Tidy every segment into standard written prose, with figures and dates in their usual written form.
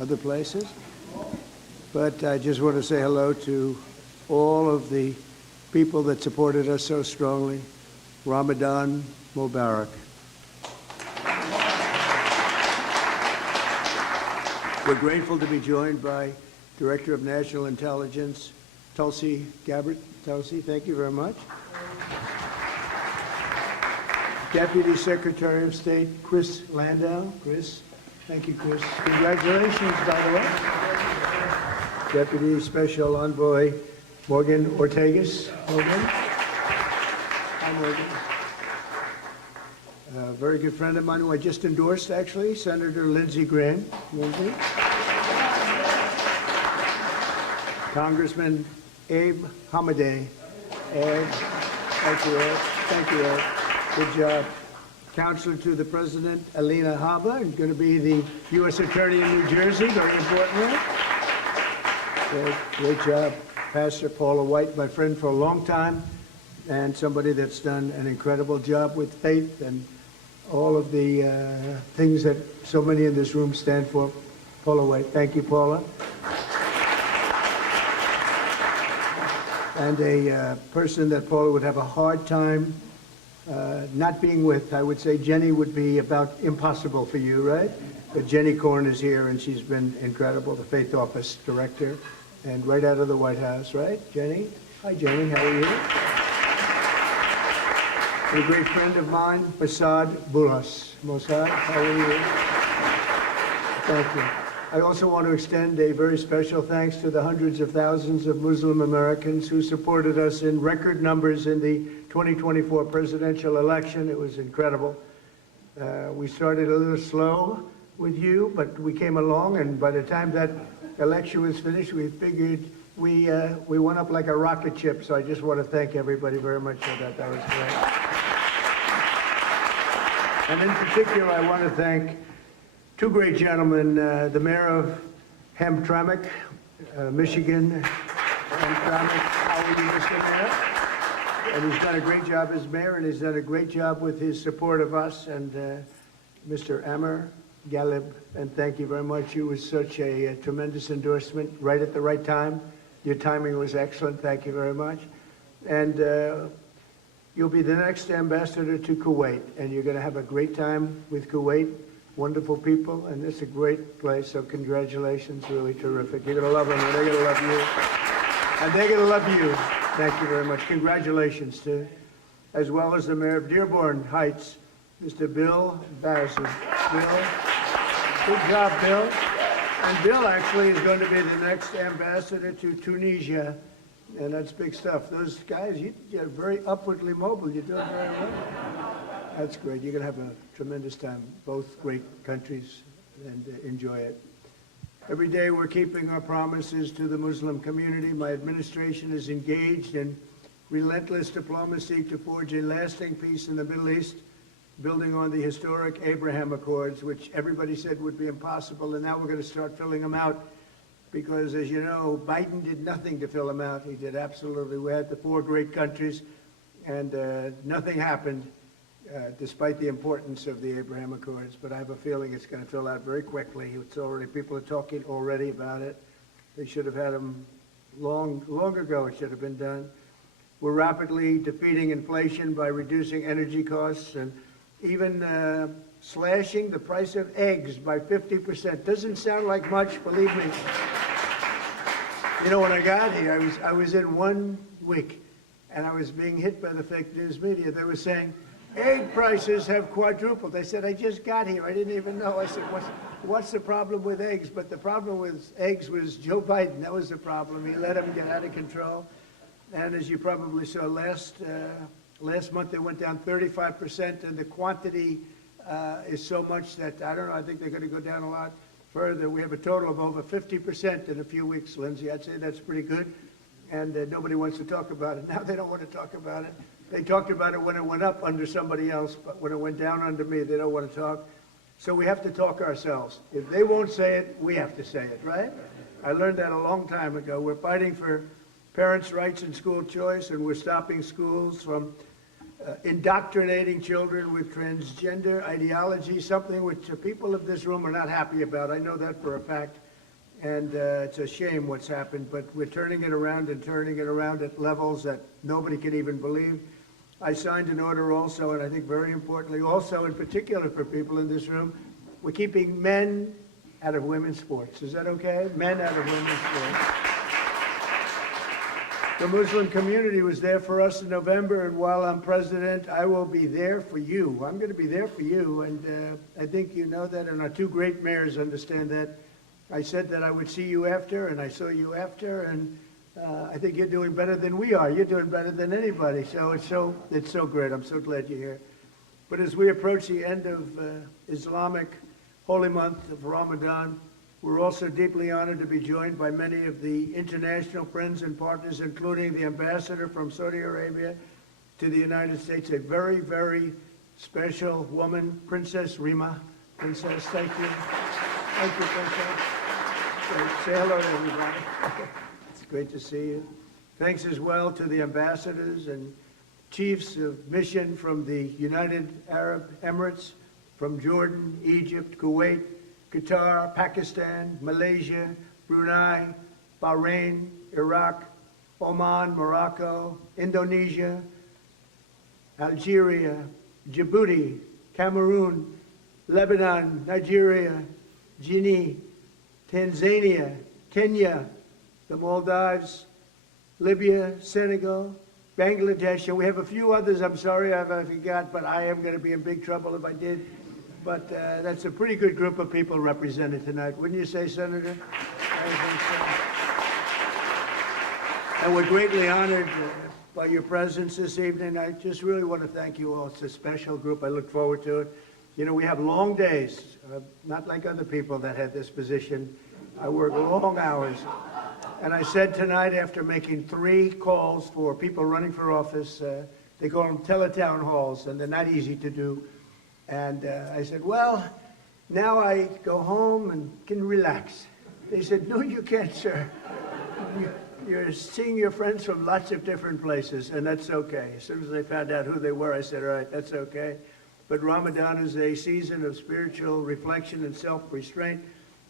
other places. But I just want to say hello to all of the people that supported us so strongly. Ramadan Mubarak. We're grateful to be joined by Director of National Intelligence, Tulsi Gabbard. Tulsi, thank you very much. Deputy Secretary of State, Chris Landau. Chris, thank you, Chris. Congratulations, by the way. Deputy Special Envoy, Morgan Ortegas. Morgan. Hi, Morgan. A very good friend of mine who I just endorsed, actually, Senator Lindsey Graham. Lindsey. Congressman Abe Hamadeh. Ed, thank you, Ed. Thank you, Ed. Good job. Counselor to the President, Alina Habba, is going to be the U.S. Attorney in New Jersey, very importantly. Great job. Pastor Paula White, my friend for a long time, and somebody that's done an incredible job with faith and all of the things that so many in this room stand for. Paula White. Thank you, Paula. And a person that Paula would have a hard time not being with. I would say Jenny would be about impossible for you, right? But Jenny Korn is here, and she's been incredible, the Faith Office Director, and right out of the White House, right, Jenny? Hi, Jenny, how are you? And a great friend of mine, Mossad Boulos. Mossad, how are you? Thank you. I also want to extend a very special thanks to the hundreds of thousands of Muslim Americans who supported us in record numbers in the 2024 presidential election. It was incredible. We started a little slow with you, but we came along, and by the time that election was finished, we figured we went up like a rocket ship. So I just want to thank everybody very much for that. That was great. And in particular, I want to thank two great gentlemen, the mayor of Hamtramck, Michigan. Hamtramck, how are you, Mr. Mayor? And he's done a great job as mayor, and he's done a great job with his support of us. And Mr. Amr Galib, and thank you very much. You was such a tremendous endorsement, right at the right time. Your timing was excellent. Thank you very much. And you'll be the next ambassador to Kuwait, and you're going to have a great time with Kuwait. Wonderful people, and it's a great place, so congratulations, really terrific. You're going to love them, and they're going to love you. And they're going to love you. Thank you very much. Congratulations to, as well as the mayor of Dearborn Heights, Mr. Bill Barrison. Bill, good job, Bill. And Bill actually is going to be the next ambassador to Tunisia, and that's big stuff. Those guys, you're very upwardly mobile. You're doing very well. That's great. You're going to have a tremendous time. Both great countries, and enjoy it. Every day we're keeping our promises to the Muslim community. My administration is engaged in relentless diplomacy to forge a lasting peace in the Middle East, building on the historic Abraham Accords, which everybody said would be impossible, and now we're going to start filling them out because, as you know, Biden did nothing to fill them out. He did absolutely. We had the four great countries, and nothing happened. Despite the importance of the Abraham Accords, but I have a feeling it's going to fill out very quickly. It's already, people are talking already about it. They should have had them long ago. It should have been done. We're rapidly defeating inflation by reducing energy costs and even slashing the price of eggs by 50%. Doesn't sound like much, believe me. You know, when I got here, I was in 1 week, and I was being hit by the fake news media. They were saying, egg prices have quadrupled. I said, I just got here. I didn't even know. I said, what's the problem with eggs? But the problem with eggs was Joe Biden. That was the problem. He let them get out of control. And as you probably saw last month, they went down 35%, and the quantity is so much that, I don't know, I think they're going to go down a lot further. We have a total of over 50% in a few weeks, Lindsay. I'd say that's pretty good. And nobody wants to talk about it. Now they don't want to talk about it. They talked about it when it went up under somebody else, but when it went down under me, they don't want to talk. So we have to talk ourselves. If they won't say it, we have to say it, right? I learned that a long time ago. We're fighting for parents' rights and school choice, and we're stopping schools from indoctrinating children with transgender ideology, something which the people of this room are not happy about. I know that for a fact. and it's a shame what's happened, but we're turning it around and turning it around at levels that nobody can even believe. I signed an order also, and I think very importantly, also in particular for people in this room, we're keeping men out of women's sports. Is that okay? Men out of women's sports. The Muslim community was there for us in November, and while I'm president, I will be there for you. I'm going to be there for you, and I think you know that, and our two great mayors understand that. I said that I would see you after, and I saw you after, and I think you're doing better than we are. You're doing better than anybody, so it's so great. I'm so glad you're here. But as we approach the end of Islamic holy month of Ramadan, we're also deeply honored to be joined by many of the international friends and partners, including the ambassador from Saudi Arabia to the United States, a very, very special woman, Princess Rima. Princess, thank you. Thank you, Princess. Say hello to everybody. It's great to see you. Thanks as well to the ambassadors and chiefs of mission from the United Arab Emirates, from Jordan, Egypt, Kuwait, Qatar, Pakistan, Malaysia, Brunei, Bahrain, Iraq, Oman, Morocco, Indonesia, Algeria, Djibouti, Cameroon, Lebanon, Nigeria, Guinea, Tanzania, Kenya, the Maldives, Libya, Senegal, Bangladesh, and we have a few others. I'm sorry I forgot, but I am going to be in big trouble if I did. But that's a pretty good group of people represented tonight. Wouldn't you say, Senator? I think so. And we're greatly honored by your presence this evening. I just really want to thank you all. It's a special group. I look forward to it. You know, we have long days, not like other people that had this position. I work long hours. And I said tonight, after making 3 calls for people running for office, they call them teletown halls, and they're not easy to do. And I said, well, now I go home and can relax. They said, no, you can't, sir. You're seeing your friends from lots of different places, and that's okay. As soon as they found out who they were, I said, all right, that's okay. But Ramadan is a season of spiritual reflection and self-restraint.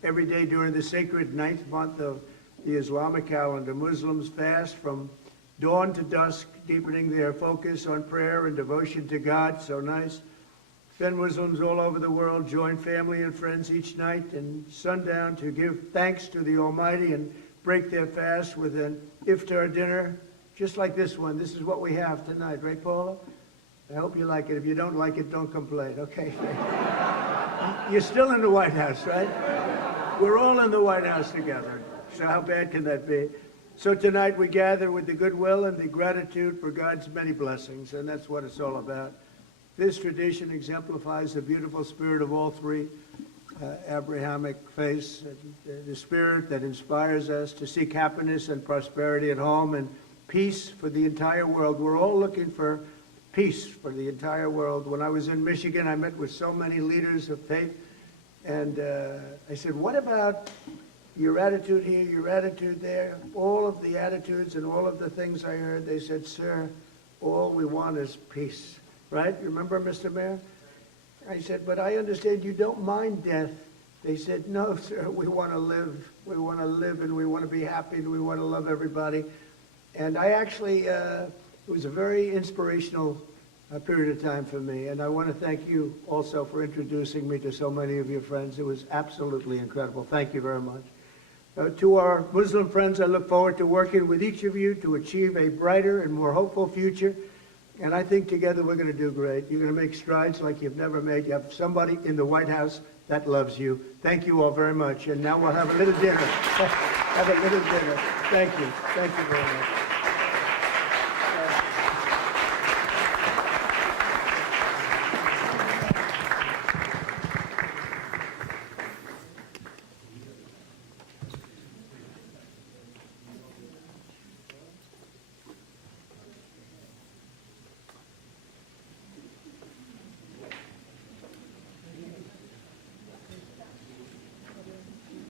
Every day during the sacred 9th month of the Islamic calendar, Muslims fast from dawn to dusk, deepening their focus on prayer and devotion to God. So nice. Then Muslims all over the world join family and friends each night and sundown to give thanks to the Almighty and break their fast with an iftar dinner, just like this one. This is what we have tonight, right, Paula? I hope you like it. If you don't like it, don't complain, okay? You're still in the White House, right? We're all in the White House together, so how bad can that be? So tonight we gather with the goodwill and the gratitude for God's many blessings, and that's what it's all about. This tradition exemplifies the beautiful spirit of all 3 Abrahamic faiths, the spirit that inspires us to seek happiness and prosperity at home and peace for the entire world. We're all looking for peace for the entire world. When I was in Michigan, I met with so many leaders of faith, and I said, what about your attitude here, your attitude there? All of the attitudes and all of the things I heard, they said, sir, all we want is peace. Right? Remember, Mr. Mayor? I said, but I understand you don't mind death. They said, no, sir, we want to live. We want to live, and we want to be happy, and we want to love everybody. And I actually, it was a very inspirational period of time for me. And I want to thank you also for introducing me to so many of your friends. It was absolutely incredible. Thank you very much. To our Muslim friends, I look forward to working with each of you to achieve a brighter and more hopeful future. And I think together we're going to do great. You're going to make strides like you've never made. You have somebody in the White House that loves you. Thank you all very much. And now we'll have a little dinner. Have a little dinner. Thank you. Thank you very much.